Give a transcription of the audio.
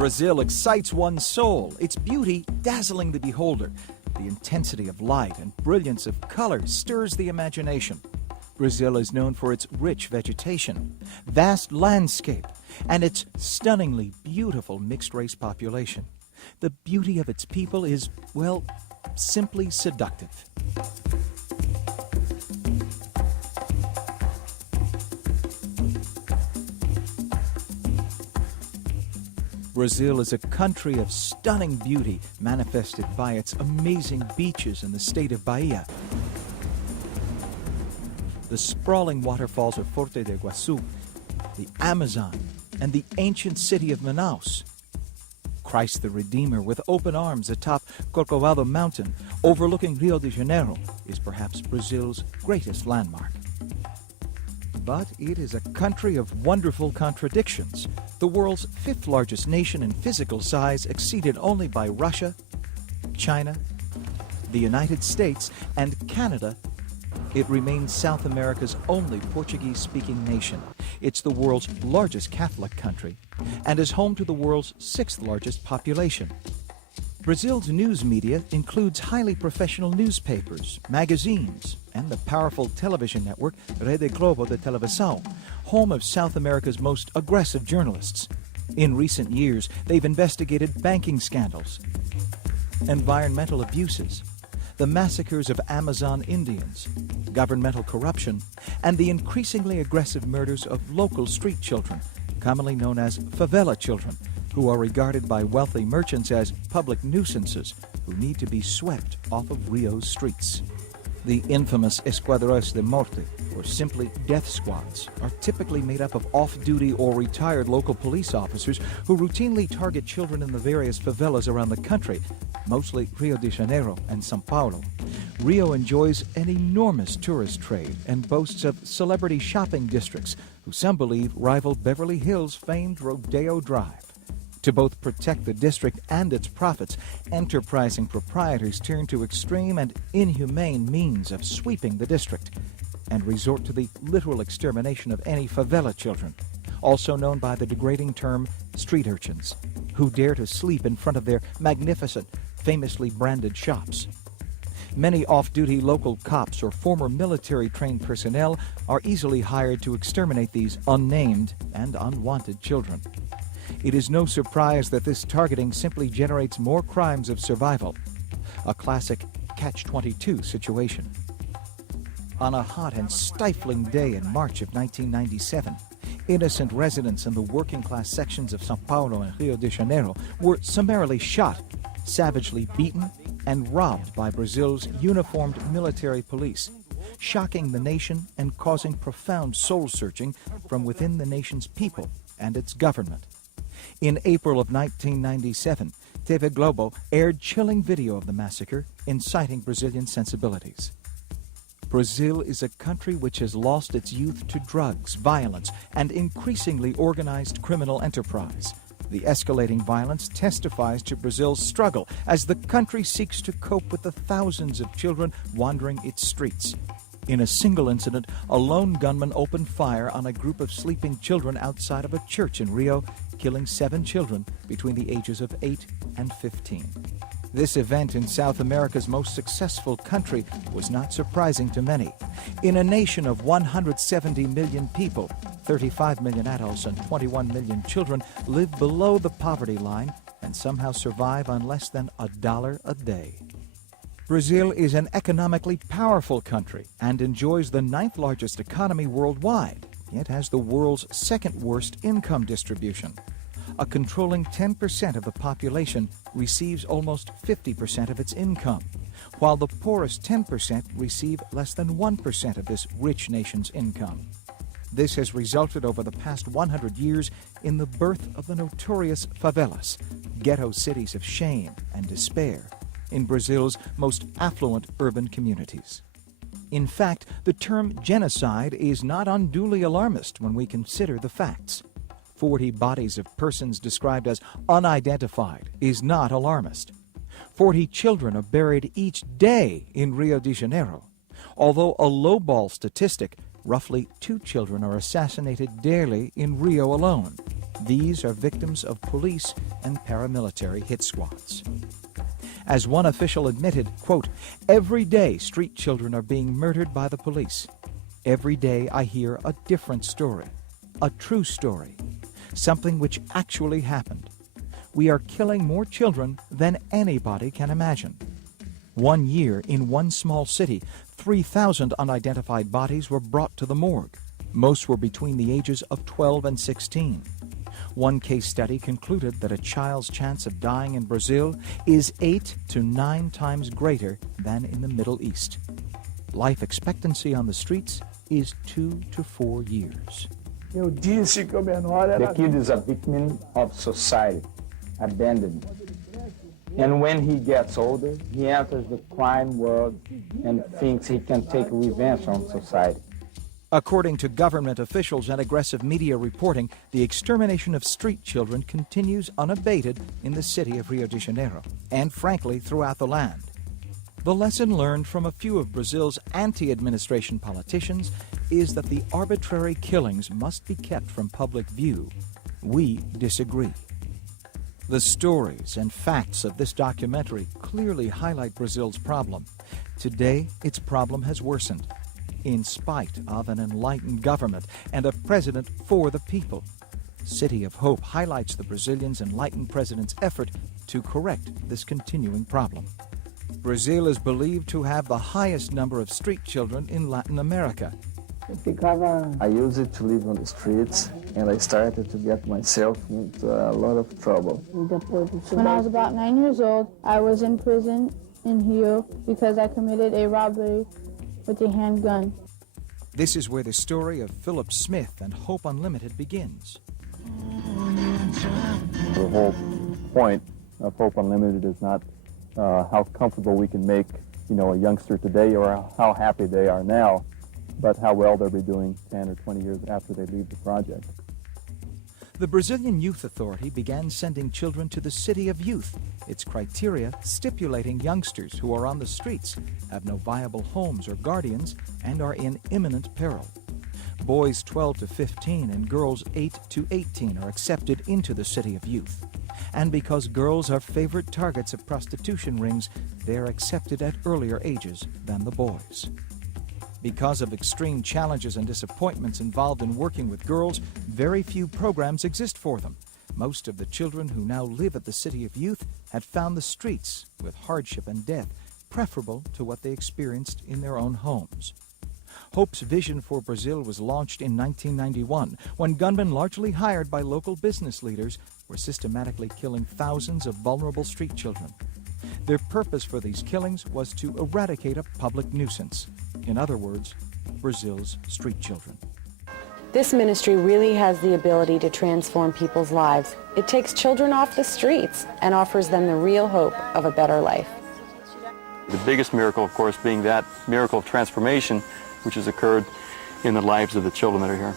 Brazil excites one's soul, its beauty dazzling the beholder. The intensity of light and brilliance of color stirs the imagination. Brazil is known for its rich vegetation, vast landscape, and its stunningly beautiful mixed-race population. The beauty of its people is, well, simply seductive. Brazil is a country of stunning beauty manifested by its amazing beaches in the state of Bahia. The sprawling waterfalls of Forte de Iguaçu, the Amazon, and the ancient city of Manaus. Christ the Redeemer with open arms atop Corcovado Mountain overlooking Rio de Janeiro is perhaps Brazil's greatest landmark. But it is a country of wonderful contradictions. The world's fifth largest nation in physical size, exceeded only by Russia, China, the United States, and Canada, it remains South America's only Portuguese-speaking nation. It's the world's largest Catholic country and is home to the world's sixth largest population. Brazil's news media includes highly professional newspapers, magazines, and the powerful television network Rede Globo de Televisão, home of South America's most aggressive journalists. In recent years, they've investigated banking scandals, environmental abuses, the massacres of Amazon Indians, governmental corruption, and the increasingly aggressive murders of local street children, commonly known as favela children, who are regarded by wealthy merchants as public nuisances who need to be swept off of Rio's streets. The infamous Esquadrões de Morte, or simply death squads, are typically made up of off-duty or retired local police officers who routinely target children in the various favelas around the country, mostly Rio de Janeiro and São Paulo. Rio enjoys an enormous tourist trade and boasts of celebrity shopping districts, who some believe rival Beverly Hills' famed Rodeo Drive. To both protect the district and its profits, enterprising proprietors turn to extreme and inhumane means of sweeping the district and resort to the literal extermination of any favela children, also known by the degrading term street urchins, who dare to sleep in front of their magnificent, famously branded shops. Many off-duty local cops or former military-trained personnel are easily hired to exterminate these unnamed and unwanted children. It is no surprise that this targeting simply generates more crimes of survival, a classic catch-22 situation. On a hot and stifling day in March of 1997, innocent residents in the working-class sections of São Paulo and Rio de Janeiro were summarily shot, savagely beaten, and robbed by Brazil's uniformed military police, shocking the nation and causing profound soul-searching from within the nation's people and its government. In April of 1997, TV Globo aired chilling video of the massacre, inciting Brazilian sensibilities. Brazil is a country which has lost its youth to drugs, violence, and increasingly organized criminal enterprise. The escalating violence testifies to Brazil's struggle as the country seeks to cope with the thousands of children wandering its streets. In a single incident, a lone gunman opened fire on a group of sleeping children outside of a church in Rio, killing 7 children between the ages of 8 and 15. This event in South America's most successful country was not surprising to many. In a nation of 170 million people, 35 million adults and 21 million children live below the poverty line and somehow survive on less than $1 a day. Brazil is an economically powerful country and enjoys the 9th largest economy worldwide, yet has the world's 2nd worst income distribution. A controlling 10% of the population receives almost 50% of its income, while the poorest 10% receive less than 1% of this rich nation's income. This has resulted over the past 100 years in the birth of the notorious favelas, ghetto cities of shame and despair, in Brazil's most affluent urban communities. In fact, the term genocide is not unduly alarmist when we consider the facts. 40 bodies of persons described as unidentified is not alarmist. 40 children are buried each day in Rio de Janeiro. Although a lowball statistic, roughly 2 children are assassinated daily in Rio alone. These are victims of police and paramilitary hit squads. As one official admitted, quote, "Every day street children are being murdered by the police. Every day I hear a different story, a true story, something which actually happened. We are killing more children than anybody can imagine." 1 year in one small city, 3,000 unidentified bodies were brought to the morgue. Most were between the ages of 12 and 16. One case study concluded that a child's chance of dying in Brazil is 8 to 9 times greater than in the Middle East. Life expectancy on the streets is 2 to 4 years. The kid is a victim of society, abandoned. And when he gets older, he enters the crime world and thinks he can take revenge on society. According to government officials and aggressive media reporting, the extermination of street children continues unabated in the city of Rio de Janeiro, and frankly, throughout the land. The lesson learned from a few of Brazil's anti-administration politicians is that the arbitrary killings must be kept from public view. We disagree. The stories and facts of this documentary clearly highlight Brazil's problem. Today, its problem has worsened, in spite of an enlightened government and a president for the people. City of Hope highlights the Brazilians' enlightened president's effort to correct this continuing problem. Brazil is believed to have the highest number of street children in Latin America. I used it to live on the streets, and I started to get myself into a lot of trouble. When I was about 9 years old, I was in prison in Rio because I committed a robbery with a handgun. This is where the story of Philip Smith and Hope Unlimited begins. The whole point of Hope Unlimited is not how comfortable we can make, a youngster today or how happy they are now, but how well they'll be doing 10 or 20 years after they leave the project. The Brazilian Youth Authority began sending children to the City of Youth, its criteria stipulating youngsters who are on the streets, have no viable homes or guardians, and are in imminent peril. Boys 12 to 15 and girls 8 to 18 are accepted into the City of Youth. And because girls are favorite targets of prostitution rings, they are accepted at earlier ages than the boys. Because of extreme challenges and disappointments involved in working with girls, very few programs exist for them. Most of the children who now live at the City of Youth had found the streets, with hardship and death, preferable to what they experienced in their own homes. Hope's vision for Brazil was launched in 1991, when gunmen largely hired by local business leaders were systematically killing thousands of vulnerable street children. Their purpose for these killings was to eradicate a public nuisance. In other words, Brazil's street children. This ministry really has the ability to transform people's lives. It takes children off the streets and offers them the real hope of a better life. The biggest miracle, of course, being that miracle of transformation which has occurred in the lives of the children that are here.